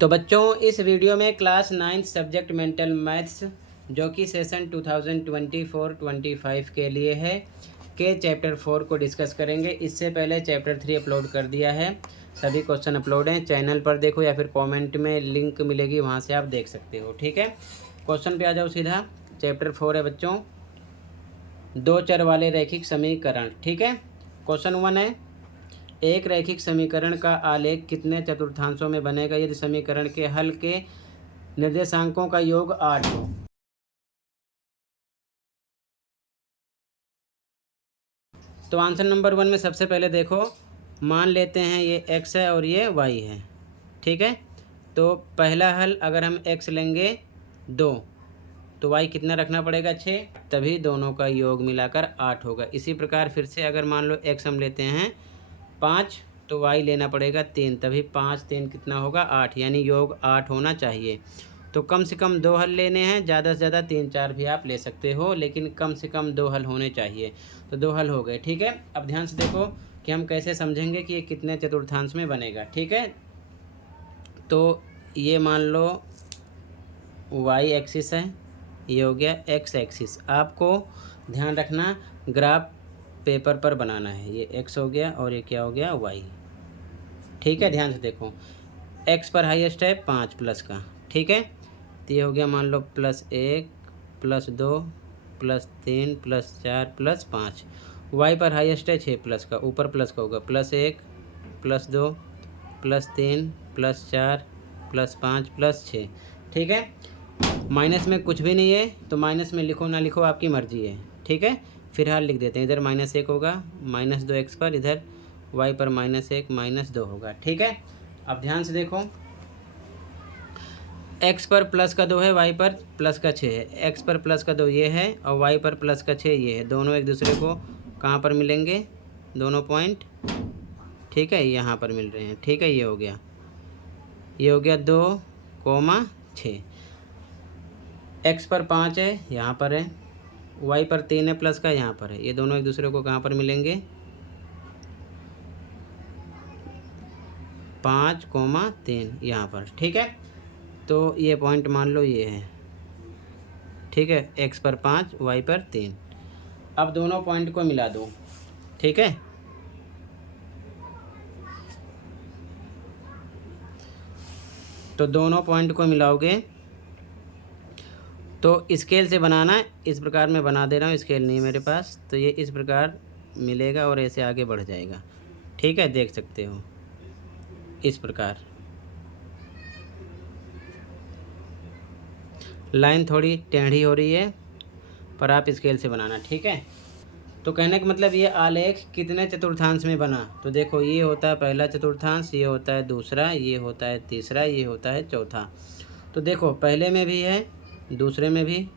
तो बच्चों इस वीडियो में क्लास 9 सब्जेक्ट मेंटल मैथ्स जो कि सेशन 2024-25 के लिए है के चैप्टर 4 को डिस्कस करेंगे। इससे पहले चैप्टर 3 अपलोड कर दिया है, सभी क्वेश्चन अपलोड हैं, चैनल पर देखो या फिर कमेंट में लिंक मिलेगी, वहाँ से आप देख सकते हो। ठीक है, क्वेश्चन पे आ जाओ सीधा। चैप्टर 4 है बच्चों, दो चर वाले रैखिक समीकरण। ठीक है, क्वेश्चन 1 है, एक रैखिक समीकरण का आलेख कितने चतुर्थांशों में बनेगा यदि समीकरण के हल के निर्देशांकों का योग 8 हो। तो आंसर नंबर 1 में सबसे पहले देखो, मान लेते हैं ये x है और ये y है। ठीक है, तो पहला हल अगर हम x लेंगे 2 तो y कितना रखना पड़ेगा 6, तभी दोनों का योग मिलाकर 8 होगा। इसी प्रकार फिर से अगर मान लो x हम लेते हैं 5 तो y लेना पड़ेगा 3, तभी 5 3 कितना होगा 8, यानी योग 8 होना चाहिए। तो कम से कम 2 हल लेने हैं, ज़्यादा से ज़्यादा 3 4 भी आप ले सकते हो, लेकिन कम से कम 2 हल होने चाहिए। तो 2 हल हो गए। ठीक है, अब ध्यान से देखो कि हम कैसे समझेंगे कि ये कितने चतुर्थांश में बनेगा। ठीक है, तो ये मान लो y एक्सिस है, ये हो गया x एक्सिस। आपको ध्यान रखना ग्राफ पेपर पर बनाना है। ये x हो गया और ये क्या हो गया y। ठीक है, ध्यान से देखो, x पर हाईएस्ट है 5 प्लस का। ठीक है, तो ये हो गया मान लो +1 +2 +3 +4 +5। y पर हाईएस्ट है 6 प्लस का, ऊपर प्लस का होगा +1 +2 +3 +4 +5 +6। ठीक है, माइनस में कुछ भी नहीं है तो माइनस में लिखो ना लिखो आपकी मर्जी है। ठीक है, फिलहाल लिख देते हैं, इधर -1 होगा, -2 x पर, इधर y पर -1 -2 होगा। ठीक है, अब ध्यान से देखो, x पर प्लस का 2 है, y पर प्लस का 6 है। x पर प्लस का 2 ये है और y पर प्लस का 6 ये है। दोनों एक दूसरे को कहाँ पर मिलेंगे, दोनों पॉइंट, ठीक है, यहाँ पर मिल रहे हैं। ठीक है, ये हो गया 2,6। x पर 5 है, यहाँ पर है, y पर 3 है प्लस का, यहाँ पर है। ये दोनों एक दूसरे को कहाँ पर मिलेंगे, 5,3 यहाँ पर। ठीक है, तो ये पॉइंट मान लो ये है। ठीक है, x पर 5 y पर 3। अब दोनों पॉइंट को मिला दो। ठीक है, तो दोनों पॉइंट को मिलाओगे तो स्केल से बनाना, इस प्रकार मैं बना दे रहा हूँ, स्केल नहीं मेरे पास, तो ये इस प्रकार मिलेगा और ऐसे आगे बढ़ जाएगा। ठीक है, देख सकते हो इस प्रकार। लाइन थोड़ी टेढ़ी हो रही है पर आप स्केल से बनाना। ठीक है, तो कहने का मतलब ये आलेख कितने चतुर्थांश में बना, तो देखो ये होता है पहला चतुर्थांश, ये होता है दूसरा, ये होता है तीसरा, ये होता है चौथा। तो देखो पहले में भी है, दूसरे में भी,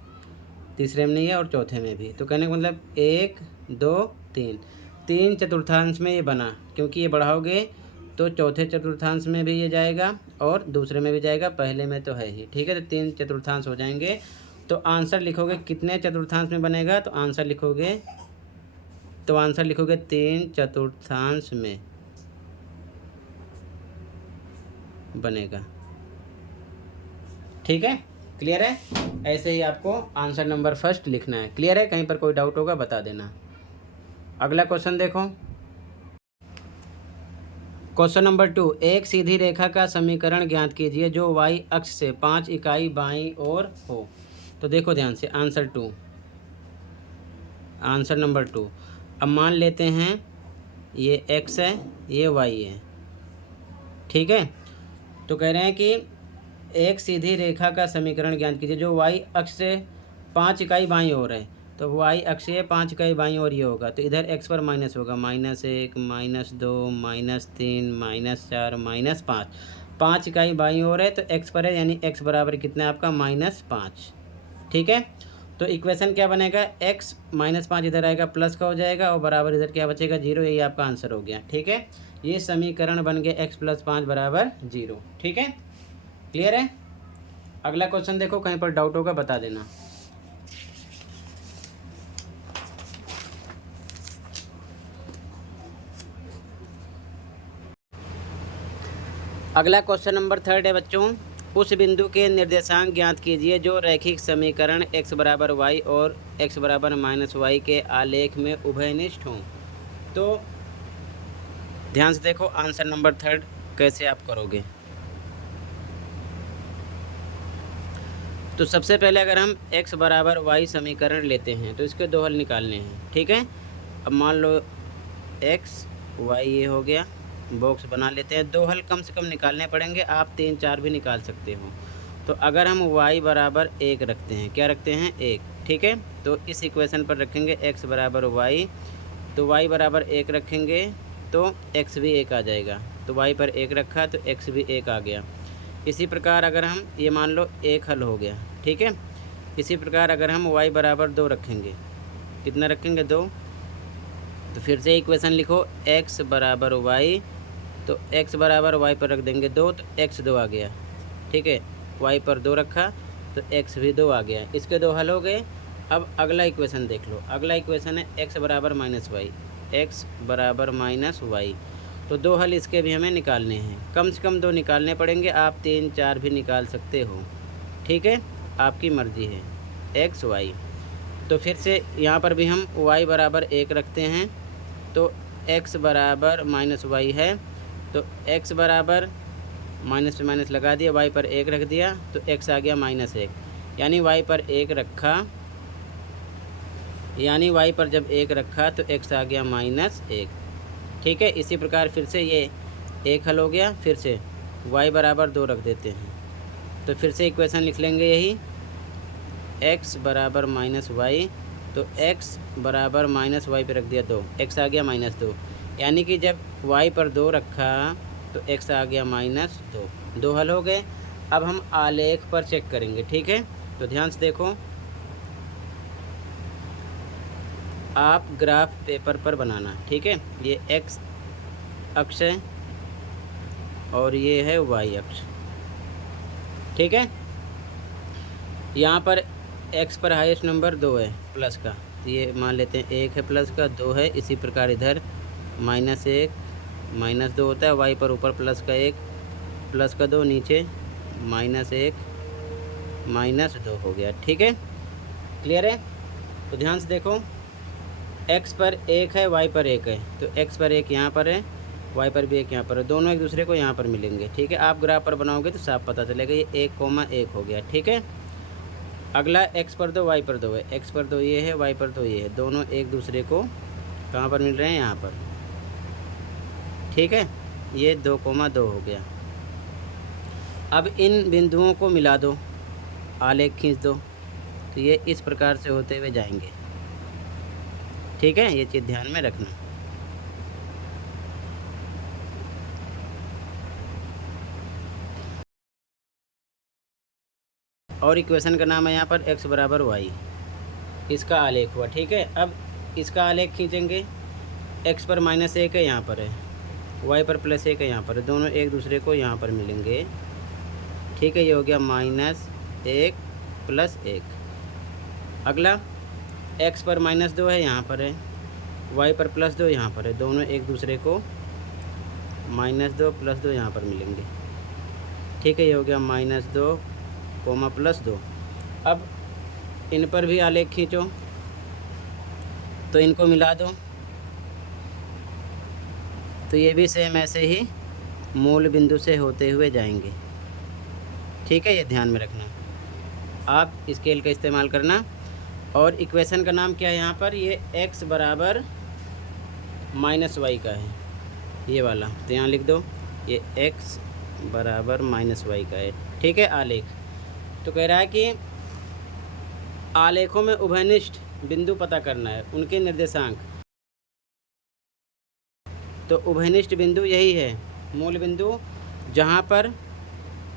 तीसरे में नहीं है और चौथे में भी। तो कहने का मतलब 1 2 3 3 चतुर्थांश में ये बना, क्योंकि ये बढ़ाओगे तो चौथे चतुर्थांश में भी ये जाएगा और दूसरे में भी जाएगा, पहले में तो है ही। ठीक है, तो 3 चतुर्थांश हो जाएंगे। तो आंसर लिखोगे कितने चतुर्थांश में बनेगा, तो आंसर लिखोगे 3 चतुर्थांश में बनेगा। ठीक है, क्लियर है। ऐसे ही आपको आंसर नंबर फर्स्ट लिखना है। क्लियर है, कहीं पर कोई डाउट होगा बता देना। अगला क्वेश्चन देखो, क्वेश्चन नंबर 2, एक सीधी रेखा का समीकरण ज्ञात कीजिए जो y अक्ष से 5 इकाई बाईं ओर हो। तो देखो ध्यान से, आंसर नंबर 2। अब मान लेते हैं ये x है, ये y है। ठीक है, तो कह रहे हैं कि एक सीधी रेखा का समीकरण ज्ञात कीजिए जो y अक्ष से 5 इकाई बाईं ओर है। तो y अक्ष से 5 इकाई बाईं ओर ये होगा, तो इधर x पर माइनस होगा, -1 -2 -3 -4 -5। 5 इकाई बाईं ओर है तो x पर है, यानी x बराबर कितना है आपका -5। ठीक है, तो इक्वेशन क्या बनेगा, x -5 इधर आएगा प्लस का हो जाएगा और बराबर इधर क्या बचेगा 0। यही आपका आंसर हो गया। ठीक है, ये समीकरण बन गया x + 5 = 0। ठीक है, क्लियर है। अगला क्वेश्चन देखो, कहीं पर डाउट होगा बता देना। अगला क्वेश्चन नंबर 3 है बच्चों, उस बिंदु के निर्देशांक ज्ञात कीजिए जो रैखिक समीकरण x बराबर y और x बराबर माइनस वाई के आलेख में उभयनिष्ठ हों। तो ध्यान से देखो आंसर नंबर 3 कैसे आप करोगे। तो सबसे पहले अगर हम x बराबर y समीकरण लेते हैं तो इसके दो हल निकालने हैं, ठीक है। अब मान लो x y ये हो गया, बॉक्स बना लेते हैं। दो हल कम से कम निकालने पड़ेंगे, आप 3 4 भी निकाल सकते हो। तो अगर हम y बराबर 1 रखते हैं, क्या रखते हैं 1, ठीक है। तो इस इक्वेशन पर रखेंगे x बराबर y, तो y बराबर 1 रखेंगे तो x भी 1 आ जाएगा। तो y पर 1 रखा तो x भी 1 आ गया। इसी प्रकार अगर हम ये मान लो 1 हल हो गया, ठीक है। इसी प्रकार अगर हम y बराबर 2 रखेंगे, कितना रखेंगे 2, तो फिर से इक्वेशन लिखो x बराबर y, तो x बराबर y पर रख देंगे 2 तो x 2 आ गया, ठीक है। y पर 2 रखा तो x भी 2 आ गया। इसके दो हल हो गए। अब अगला इक्वेशन देख लो, अगला इक्वेशन है x बराबर माइनस वाई, x बराबर माइनस वाई। तो दो हल इसके भी हमें निकालने हैं, कम से कम 2 निकालने पड़ेंगे, आप 3 4 भी निकाल सकते हो, ठीक है, आपकी मर्ज़ी है। x y, तो फिर से यहाँ पर भी हम y बराबर 1 रखते हैं, तो x बराबर माइनस वाई है, तो x बराबर माइनस पे माइनस लगा दिया, y पर 1 रख दिया तो x आ गया -1, यानी y पर 1 रखा, यानी y पर जब 1 रखा तो x आ गया -1, ठीक है। इसी प्रकार फिर से ये 1 हल हो गया, फिर से y बराबर 2 रख देते हैं, तो फिर से इक्वेशन लिख लेंगे यही x बराबर -y, तो x बराबर -y पे रख दिया 2, x आ गया -2, यानी कि जब y पर 2 रखा तो x आ गया -2, 2 हल हो गए। अब हम आलेख पर चेक करेंगे, ठीक है। तो ध्यान से देखो, आप ग्राफ पेपर पर बनाना, ठीक है। ये x अक्ष है और ये है y अक्ष, ठीक है। यहाँ पर x पर हाईएस्ट नंबर 2 है प्लस का, तो ये मान लेते हैं 1 है प्लस का, 2 है। इसी प्रकार इधर -1 -2 होता है, y पर ऊपर प्लस का 1 प्लस का 2, नीचे -1 -2 हो गया, ठीक है। क्लियर है। तो ध्यान से देखो, x पर 1 है, y पर 1 है, तो x पर 1 यहाँ पर है, y पर भी 1 यहाँ पर है, दोनों एक दूसरे को यहाँ पर मिलेंगे, ठीक है। आप ग्राफ पर बनाओगे तो साफ पता चलेगा, ये 1, 1 हो गया, ठीक है। अगला x पर 2 y पर 2 है, x पर 2 ये है, y पर 2 ये है, दोनों एक दूसरे को कहाँ पर मिल रहे हैं, यहाँ पर, ठीक है। ये 2, 2 हो गया। अब इन बिंदुओं को मिला दो, आलेख खींच दो, तो ये इस प्रकार से होते हुए जाएंगे, ठीक है। ये चीज़ ध्यान में रखना। और इक्वेशन का नाम है यहाँ पर x बराबर y, इसका आलेख हुआ, ठीक है। अब इसका आलेख खींचेंगे, x पर -1 है, यहाँ पर है, y पर +1 है, यहाँ पर है, दोनों एक दूसरे को यहाँ पर मिलेंगे, ठीक है। ये हो गया -1 +1। अगला x पर -2 है, यहाँ पर है, y पर +2 यहाँ पर है, दोनों एक दूसरे को -2 +2 यहाँ पर मिलेंगे, ठीक है। ये हो गया -2, +2। अब इन पर भी आलेख खींचो, तो इनको मिला दो, तो ये भी सेम ऐसे ही मूल बिंदु से होते हुए जाएंगे, ठीक है। ये ध्यान में रखना, आप स्केल का इस्तेमाल करना। और इक्वेशन का नाम क्या है यहाँ पर, ये x बराबर -y का है, ये वाला, तो यहाँ लिख दो ये x बराबर -y का है, ठीक है। आलेख तो कह रहा है कि आलेखों में उभयनिष्ठ बिंदु पता करना है, उनके निर्देशांक। तो उभयनिष्ठ बिंदु यही है, मूल बिंदु जहाँ पर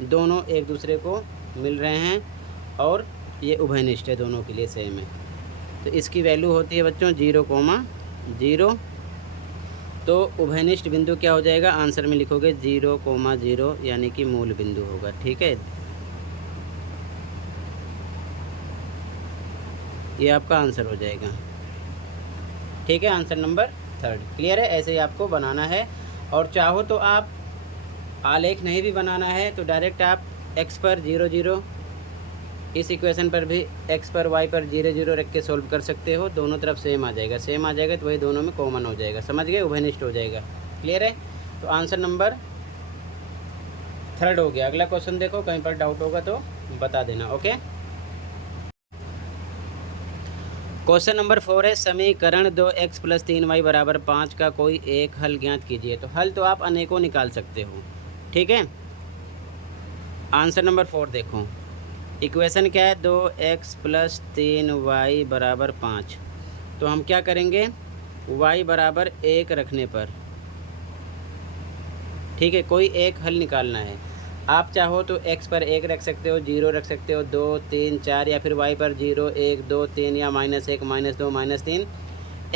दोनों एक दूसरे को मिल रहे हैं और ये उभयनिष्ठ है, दोनों के लिए सेम है। तो इसकी वैल्यू होती है बच्चों 0, तो उभयनिष्ठ बिंदु क्या हो जाएगा, आंसर में लिखोगे 0, यानी कि मूल बिंदु होगा, ठीक है। ये आपका आंसर हो जाएगा, ठीक है। आंसर नंबर 3 क्लियर है। ऐसे ही आपको बनाना है, और चाहो तो आप आलेख नहीं भी बनाना है तो डायरेक्ट आप x पर 0 0, इस इक्वेशन पर भी x पर y पर 0 0 रख के सोल्व कर सकते हो। दोनों तरफ सेम आ जाएगा, सेम आ जाएगा तो वही दोनों में कॉमन हो जाएगा, समझ गए, उभयनिष्ठ हो जाएगा। क्लियर है? तो आंसर नंबर 3 हो गया। अगला क्वेश्चन देखो, कहीं पर डाउट होगा तो बता देना। ओके, क्वेश्चन नंबर 4 है समीकरण 2x + 3y = 5 का कोई एक हल ज्ञात कीजिए। तो हल तो आप अनेकों निकाल सकते हो, ठीक है। आंसर नंबर 4 देखो, इक्वेशन क्या है, 2x + 3y = 5। तो हम क्या करेंगे, y = 1 रखने पर, ठीक है, कोई एक हल निकालना है। आप चाहो तो x पर 1 रख सकते हो, 0 रख सकते हो, 2 3 4, या फिर y पर 0 1 2 3 या -1 -2 -3,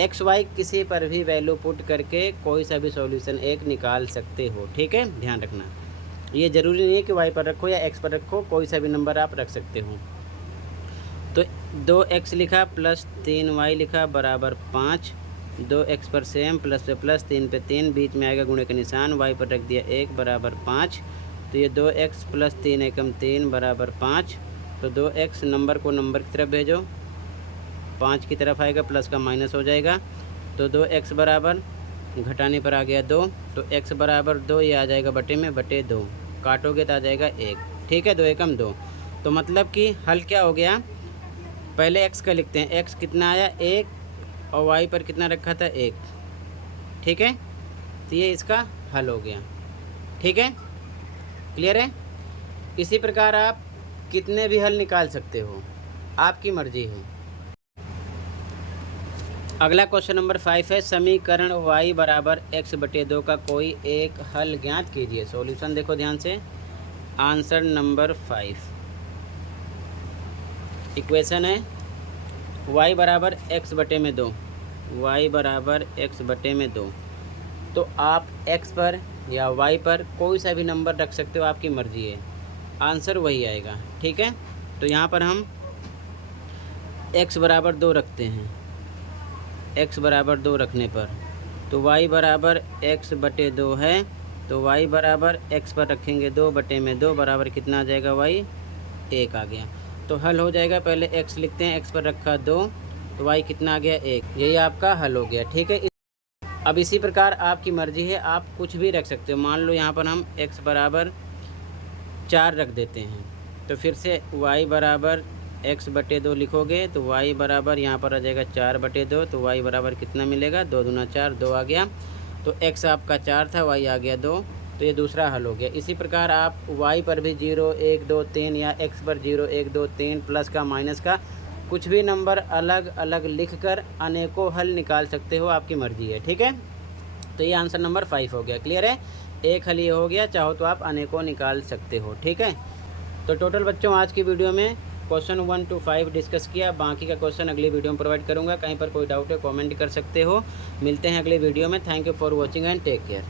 x y किसी पर भी वैल्यू पुट करके कोई सा भी सॉल्यूशन एक निकाल सकते हो, ठीक है। ध्यान रखना, ये ज़रूरी नहीं है कि y पर रखो या x पर रखो, कोई सा भी नंबर आप रख सकते हो। तो 2x लिखा + 3y लिखा बराबर 5, 2x पर सेम, प्लस पे प्लस, 3 पे 3, बीच में आएगा गुणे का निशान, y पर रख दिया 1 बराबर 5। तो ये 2x + 3 एकम 3 बराबर 5। तो 2x नंबर को नंबर की तरफ भेजो, 5 की तरफ आएगा, प्लस का माइनस हो जाएगा। तो 2x बराबर, घटाने पर आ गया 2, तो x बराबर 2, ये आ जाएगा बटे में, बटे 2, काटोगे तो आ जाएगा 1, ठीक है। 2 एकम 2। तो मतलब कि हल क्या हो गया, पहले x का लिखते हैं, x कितना आया 1, और y पर कितना रखा था 1, ठीक है। तो ये इसका हल हो गया, ठीक है। क्लियर है? इसी प्रकार आप कितने भी हल निकाल सकते हो, आपकी मर्जी है। अगला क्वेश्चन नंबर 5 है समीकरण y = x/2 का कोई एक हल ज्ञात कीजिए। सॉल्यूशन देखो ध्यान से, आंसर नंबर 5, इक्वेशन है y = x/2, y = x/2। तो आप x पर या y पर कोई सा भी नंबर रख सकते हो, आपकी मर्जी है, आंसर वही आएगा, ठीक है। तो यहाँ पर हम x = 2 रखते हैं, x = 2 रखने पर, तो y = x/2 है, तो y = x पर रखेंगे 2/2 बराबर कितना आ जाएगा, y 1 आ गया। तो हल हो जाएगा, पहले x लिखते हैं, x पर रखा 2, तो y कितना आ गया 1, यही आपका हल हो गया, ठीक है। अब इसी प्रकार आपकी मर्जी है, आप कुछ भी रख सकते हो। मान लो यहाँ पर हम x = 4 रख देते हैं, तो फिर से y = x/2 लिखोगे, तो y बराबर यहाँ पर आ जाएगा 4/2, तो y बराबर कितना मिलेगा, 2 दूना 4, 2 आ गया। तो x आपका 4 था, y आ गया 2, तो ये दूसरा हल हो गया। इसी प्रकार आप y पर भी 0 1 2 3 या x पर 0 1 2 3, प्लस का माइनस का कुछ भी नंबर अलग अलग लिखकर अनेकों हल निकाल सकते हो, आपकी मर्जी है, ठीक है। तो ये आंसर नंबर 5 हो गया। क्लियर है? एक हल ये हो गया, चाहो तो आप अनेकों निकाल सकते हो, ठीक है। तो टोटल बच्चों आज की वीडियो में क्वेश्चन 1 to 5 डिस्कस किया, बाकी का क्वेश्चन अगली वीडियो में प्रोवाइड करूँगा। कहीं पर कोई डाउट है कमेंट कर सकते हो। मिलते हैं अगले वीडियो में। Thank you for watching and take care.